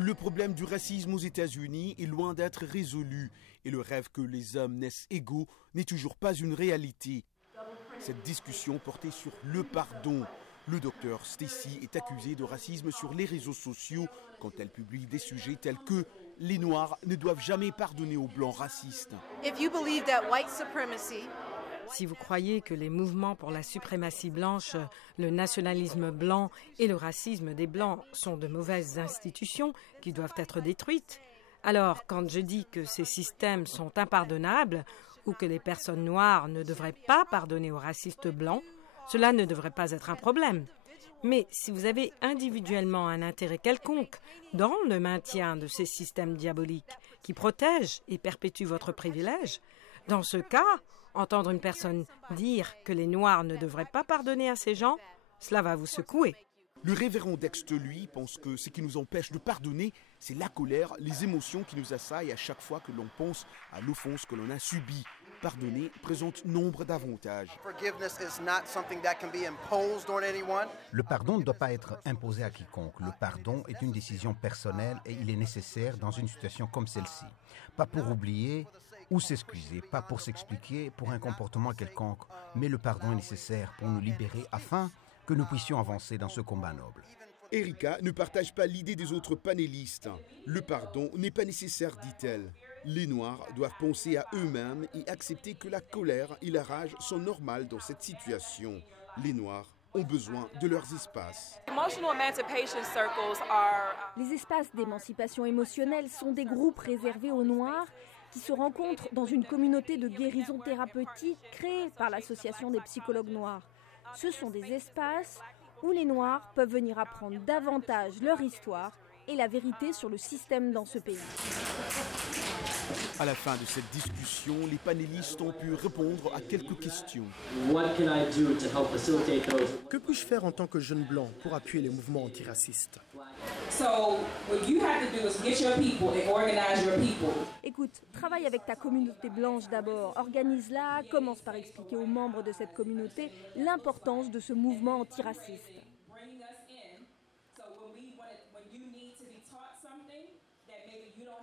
Le problème du racisme aux États-Unis est loin d'être résolu et le rêve que les hommes naissent égaux n'est toujours pas une réalité. Cette discussion portait sur le pardon. Le docteur Stacy est accusé de racisme sur les réseaux sociaux quand elle publie des sujets tels que « Les Noirs ne doivent jamais pardonner aux Blancs racistes ». Si vous croyez que les mouvements pour la suprématie blanche, le nationalisme blanc et le racisme des Blancs sont de mauvaises institutions qui doivent être détruites, alors quand je dis que ces systèmes sont impardonnables ou que les personnes noires ne devraient pas pardonner aux racistes blancs, cela ne devrait pas être un problème. Mais si vous avez individuellement un intérêt quelconque dans le maintien de ces systèmes diaboliques qui protègent et perpétuent votre privilège, dans ce cas, entendre une personne dire que les Noirs ne devraient pas pardonner à ces gens, cela va vous secouer. Le révérend Dexter, lui, pense que ce qui nous empêche de pardonner, c'est la colère, les émotions qui nous assaillent à chaque fois que l'on pense à l'offense que l'on a subie. Pardonner présente nombre d'avantages. Le pardon ne doit pas être imposé à quiconque. Le pardon est une décision personnelle et il est nécessaire dans une situation comme celle-ci. Pas pour oublier ou s'excuser, pas pour s'expliquer pour un comportement quelconque, mais le pardon est nécessaire pour nous libérer afin que nous puissions avancer dans ce combat noble. Erika ne partage pas l'idée des autres panélistes. Le pardon n'est pas nécessaire, dit-elle. Les Noirs doivent penser à eux-mêmes et accepter que la colère et la rage sont normales dans cette situation. Les Noirs ont besoin de leurs espaces. Les espaces d'émancipation émotionnelle sont des groupes réservés aux Noirs qui se rencontrent dans une communauté de guérison thérapeutique créée par l'Association des psychologues noirs. Ce sont des espaces où les Noirs peuvent venir apprendre davantage leur histoire et la vérité sur le système dans ce pays. À la fin de cette discussion, les panélistes ont pu répondre à quelques questions. Que puis-je faire en tant que jeune blanc pour appuyer les mouvements antiracistes? Écoute, travaille avec ta communauté blanche d'abord, organise-la, commence par expliquer aux membres de cette communauté l'importance de ce mouvement antiraciste.